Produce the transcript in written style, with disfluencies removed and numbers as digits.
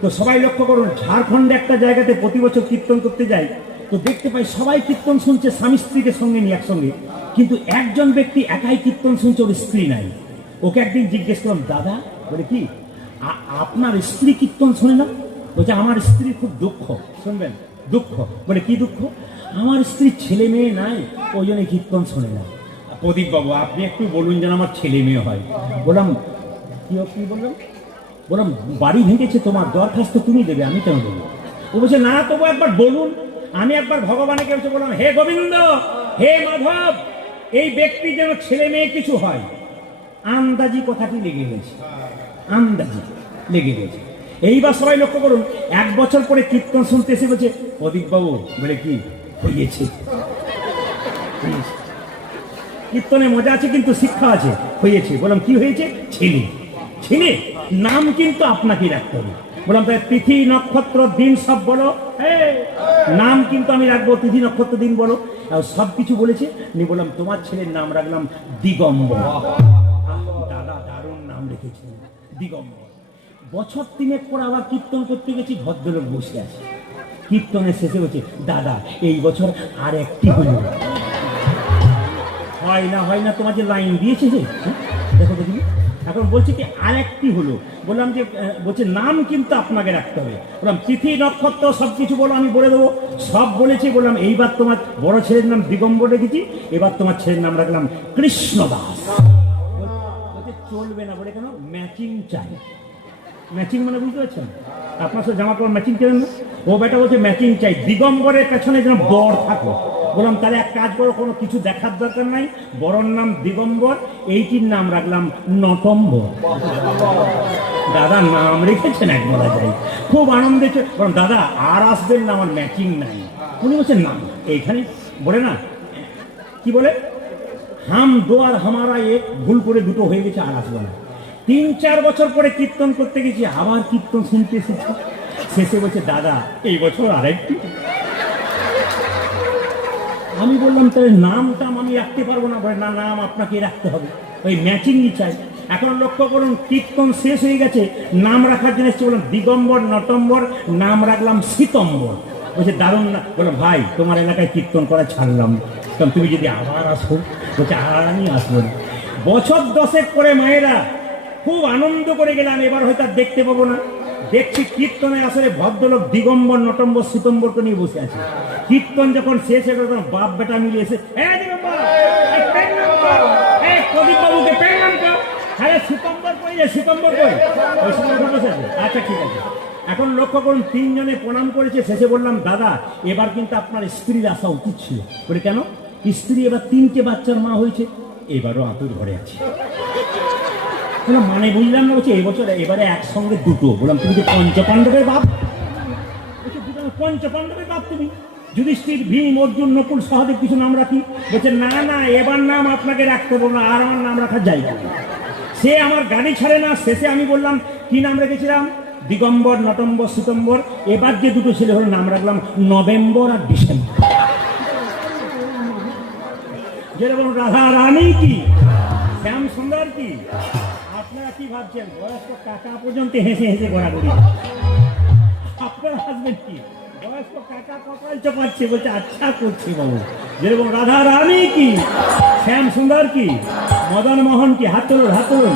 তো সবাই লক্ষ্য করুন, ঝাড়খণ্ডে একটা জায়গাতে প্রতি বছর কীর্তন করতে যাই, তো দেখতে পাই সবাই কীর্তন শুনছে স্বামী স্ত্রীকে সঙ্গে নিয়ে একসঙ্গে, কিন্তু একজন ব্যক্তি একাই কীর্তন শুনছে, ওর স্ত্রী নাই। ওকে একদিন জিজ্ঞেস করলাম, দাদা, বলে কি আপনার স্ত্রী কীর্তন শোনে না? বলছে আমার স্ত্রীর খুব দুঃখ। শুনবেন, দুঃখ। বলে কি দুঃখ? আমার স্ত্রীর ছেলে মেয়ে নাই, ওই জন্য কীর্তন শোনে না। প্রদীপ বাবু, আপনি একটু বলুন যেন আমার ছেলে মেয়ে হয়। বললাম কি বললাম? বললাম বাড়ি ভেঙেছে তোমার, দরখাস্ত তুমি দেবে, আমি কেন দেবো? ও বলছে না, তবু একবার বলুন। আমি একবার ভগবানকে বললাম, হে গোবিন্দ, হে মাধব, এই ব্যক্তি যেন ছেলে মেয়ে কিছু হয়। আন্দাজি কথাটি লেগে গেছে, আন্দাজি লেগে গেছে। এইবার সবাই লক্ষ্য করুন, 1 বছর পরে কীর্তন শুনতে এসে বলছে, প্রদীপ বাবু, বলে কি হয়েছে? কীর্তনে মজা আছে কিন্তু শিক্ষা আছে। হয়েছে। বললাম কি হয়েছে? ছেলে। ছেলে নাম কিন্তু আপনাকে রাখতে হবে। বললাম তাই তিথি নক্ষত্র দিন সব বলো। নাম কিন্তু আমি রাখবো, তিথি নক্ষত্র দিন বলো। আর সব কিছু বলেছে। বললাম তোমার ছেলের নাম রাখলাম দিগম্বর। দাদা দারুণ নাম রেখেছে, দিগম্বর। বছর 3 পর আবার কীর্তন করতে গেছি, ভদ্রলোক বসে আছে। কীর্তনের শেষে বলছে, দাদা এই বছর আর একটি হলো। হয় না তোমার যে লাইন দিয়েছে যে, দেখো দেখি। এখন বলছে কি আর একটি হলো। বললাম যে, বলছে নাম কিন্তু আপনাকে রাখতে হবে। বললাম তিথি নক্ষত্র সব কিছু বলো, আমি বলে দেবো। সব বলেছি। বললাম এইবার তোমার বড় ছেলের নাম দিগম্বর রেখেছি, এবার তোমার ছেলের নাম রাখলাম কৃষ্ণদাস। বলছে চলবে না। বলে কেন? ম্যাচিং চাই। ম্যাচিং মানে বুঝতে পারছেন? আপনার সাথে জামা কাপড় ম্যাচিং করেন না? ও বেটা বলছে ম্যাচিং চাই, দিগম্বরের পেছনে যেন বর থাকো। বললাম তাহলে এক কাজ করো, কোনো কিছু দেখার দরকার নাই, বড়র নাম দিগম্বর, এইটির নাম রাখলাম নটম্বর। দাদা নাম রেখেছেন এক বলা যায়, খুব আনন্দে। বললাম দাদা আর আসবেন না, আমার ম্যাচিং নাই। উনি বলছেন না, এইখানে বলে না, কি বলে, হাম দো আর হামারা এক, ভুল করে দুটো হয়ে গেছে, আর আসবো না। 3-4 বছর পরে কীর্তন করতে গেছি, আবার কীর্তন শুনতে এসেছি। শেষে বলছে দাদা এই বছর আরেকটি। আমি বললাম তাহলে নামটা আমি রাখতে পারবো না। বলে না, নাম আপনাকে রাখতে হবে, ওই ম্যাচিংই চাই। এখন লক্ষ্য করুন, কীর্তন শেষ হয়ে গেছে, নাম রাখার জন্য এসেছে। বললাম দিগম্বর নটম্বর, নাম রাখলাম শীতম্বর। বলছে দারুণ না। বললাম ভাই তোমার এলাকায় কীর্তন করা ছাড়লাম, কারণ তুমি যদি আবার আসো। বলছে আর আমি আসবো না। বছর 10 পরে মায়েরা খুব আনন্দ করে গেলাম, এবার হয়তো আর দেখতে পাবো না। দেখছি কীর্তনে আসলে ভদ্রলোক দিগম্বর নটম্বর শীতম্বরকে নিয়ে বসে আছে। কীর্তন যখন শেষ হয়ে গেল, বাপ বেটা মিলে এসে প্রদীপ বাবুকে পেলাম তো, আরে শীতম্বর কই যায়, শীতম্বর কই? ওই সময় বসে আছে। আচ্ছা ঠিক আছে। এখন লক্ষ্য করুন, 3 জনে প্রণাম করেছে। শেষে বললাম দাদা এবার কিন্তু আপনার স্ত্রীর আসা উচিত ছিল। বলে কেন? স্ত্রী এবার 3টে বাচ্চার মা হয়েছে, এবারও আতুর ঘরে আছে। মানে বুঝলাম না। বলছে এই বছর এবারে একসঙ্গে 2টো। বললাম তুমি যে পঞ্চপাণ্ডবের বাপ? পঞ্চপাণ্ডবের বাপ তুমি? যুধিষ্ঠির, ভীম, অর্জুন, নকুল, সহদেব কিছু নাম রাখি? বলছে না না, এবার নাম আপনাকে রাখতে বলবো না, আর আমার নাম রাখার জায়গা। সে আমার গাড়ি ছাড়ে না। শেষে আমি বললাম কি নাম রেখেছিলাম? দিগম্বর নটম্বর শীতম্বর। এবার যে 2টো ছেলে হলো, নাম রাখলাম নভেম্বর আর ডিসেম্বর। যেরকম রাধা রানী কি, শ্যাম সুন্দর কি। আপনারা কি ভাবছেন? বয়স্ক কাকা পর্যন্ত হেসে হেসে ঘোরাঘুরি। আপনার হাজবেন্ড কি বয়স্ক কাকা কপাল চাপাচ্ছে, বলছে আচ্ছা করছি বাবু। যেরকম রাধা রানী কি, শ্যাম সুন্দর কি, মদন মোহন কি, হাত তুলুন হাত তুলুন।